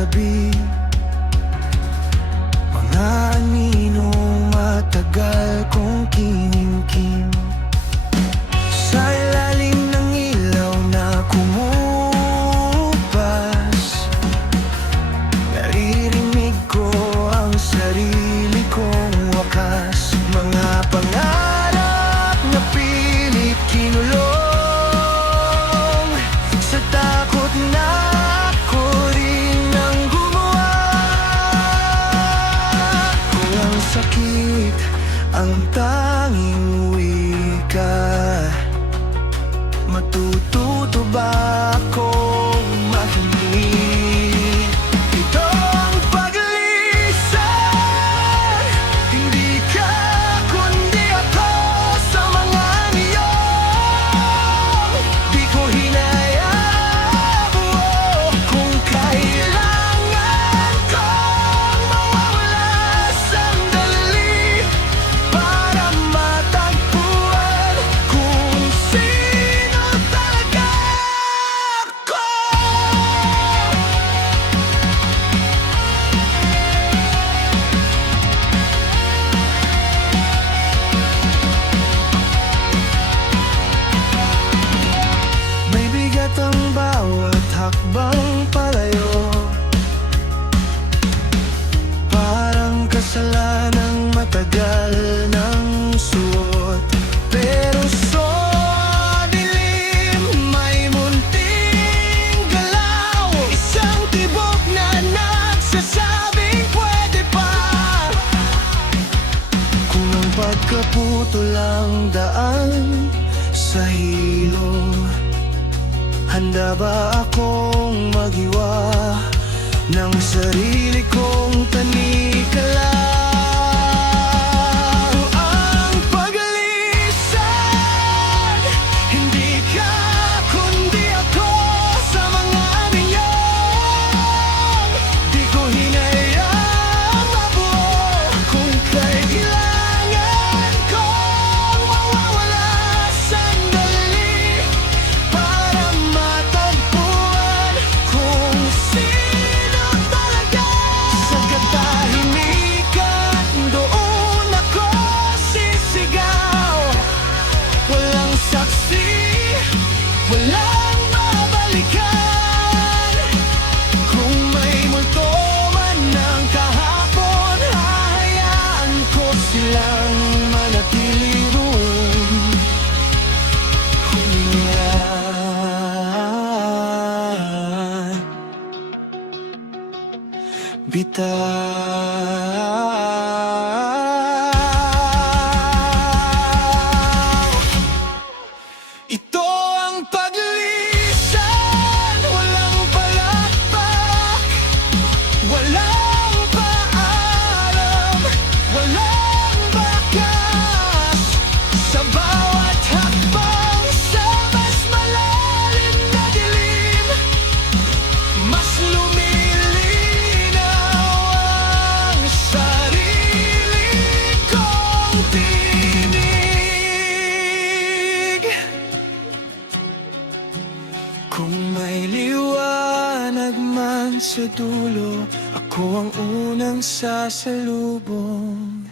gabi, mga aninong matagal kong kinimkim. Sa ilalim ng ilaw na kumupas, naririnig ko ang sarili kong wakas. Mga pangarap na pilit kinulong, sa takot na ako rin ang gumawa. Kung ang sakit ang tanging wika, matututo ba akong makinig? Ito ang paglisan, hindi ka kundi ako sa mga niyong di ko hinayang buo. Kung kailangan kong mawawala sandali para matagpuan kung sino talaga ako. May bigat ang bawat hakbang palayo, parang kasalanang matagal ng suot. Pero sa dilim may munting galaw, isang tibok na nagsasabing pwede pa. Kung ang pagkaputol ang daan sa hilong, handa ba akong maghiwa ng sarili kong tanikala? Ang paglisan, hindi ka kundi ako sa mga ninyong di ko hinayang mabuo. Kung kailangan kong mawawala sandali para matagpuan kung sino talaga. Sa katahimikan doon ako sisigaw, walang saksi, walang babalikan. Kung may multo man ng kahapon, hahayaan ko silang manatili roon. Humingan, bitaw. Ito ang paglisan, walang palakpak, walang paalam, walang bakas. Sa bawat hakbang sa mas malalim na dilim, mas lumilinaw ang sarili kong tinig. Kung may liwanag man sa dulo, ako ang unang sasalubong.